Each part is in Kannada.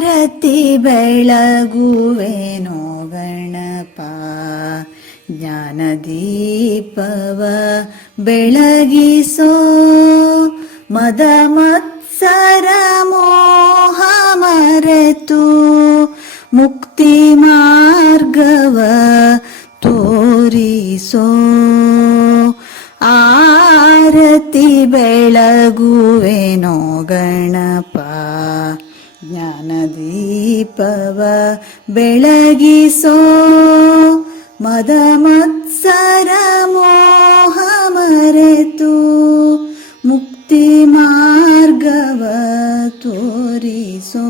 ಆರತಿ ಬೆಳಗುವೆನೋ ಗಣಪ. ಜ್ಞಾನದೀಪವ ಬೆಳಗಿಸೋ ಮದ ಮತ್ಸರ ಮೋಹ ಮರೆತು ಮುಕ್ತಿ ಮಾರ್ಗವ ತೋರಿಸೋ. ಜ್ಞಾನದೀಪವ ಬೆಳಗಿಸೋ ಮದ ಮತ್ಸರ ಮೋಹ ಮರೆತು ಮುಕ್ತಿ ಮಾರ್ಗವ ತೋರಿಸೋ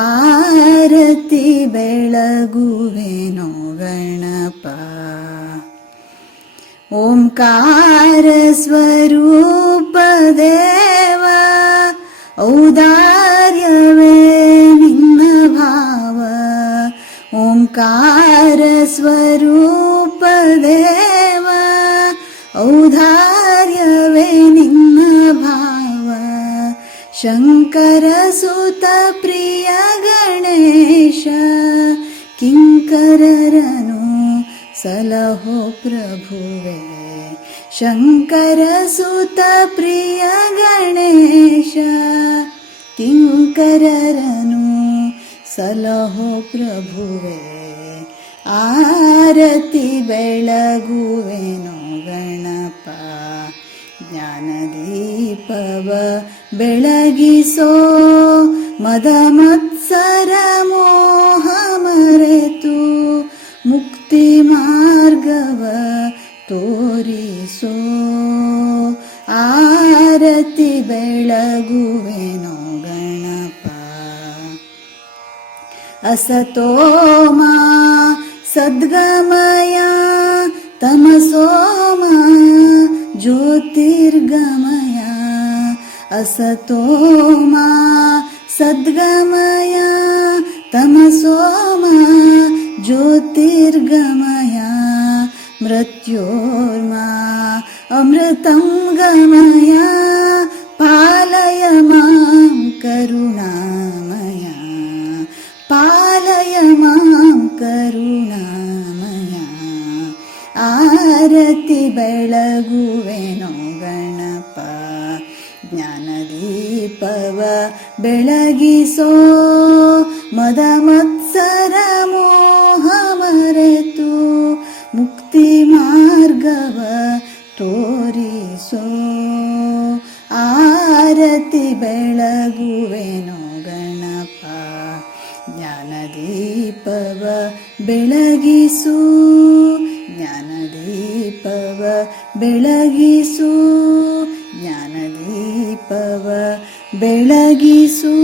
ಆರತಿ ಬೆಳಗುವೆನೋ ಗಣಪ ಓಂಕಾರ ಸ್ವರೂಪ कारस्वरूपदे औधार्यवे शङ्करसुतप्रिय गणेश किङ्कररनु सलहो प्रभुवे। शङ्करसुतप्रिय गणेश किङ्कररनु ಸಲಹೋ ಪ್ರಭುವೆ, ಆರತಿ ಬೆಳಗುವೆನು ಗಣಪ. ಜ್ಞಾನದೀಪವ ಬೆಳಗಿಸೋ ಮದ ಮತ್ಸರ ಮೋಹ ಮರೆತು ಮುಕ್ತಿ ಮಾರ್ಗವ ತೋರಿಸೋ. ಆರತಿ ಬೆಳಗುವೆನೋ असतो मा सद्गमया तमसो मा ज्योतिर्गमया असतो मा सद्गमया तमसो मा ज्योतिर्गमया मृत्योर्मा अमृतं गमया पालय मा ಆರತಿ ಬೆಳಗುವೆನೋ ಗಣಪ. ಜ್ಞಾನದೀಪವ ಬೆಳಗಿಸೋ ಮದ ಮತ್ಸರ ಮೋಹ ಮರೆತು ಮುಕ್ತಿ ಮಾರ್ಗವ ತೋರಿಸೋ. ಆರತಿ ಬೆಳಗುವೆನೋ ಗಣಪ. ಜ್ಞಾನದೀಪವ ಬೆಳಗಿಸು. ಬೆಳಗಿಸು ಜ್ಞಾನದೀಪವ ಬೆಳಗಿಸು.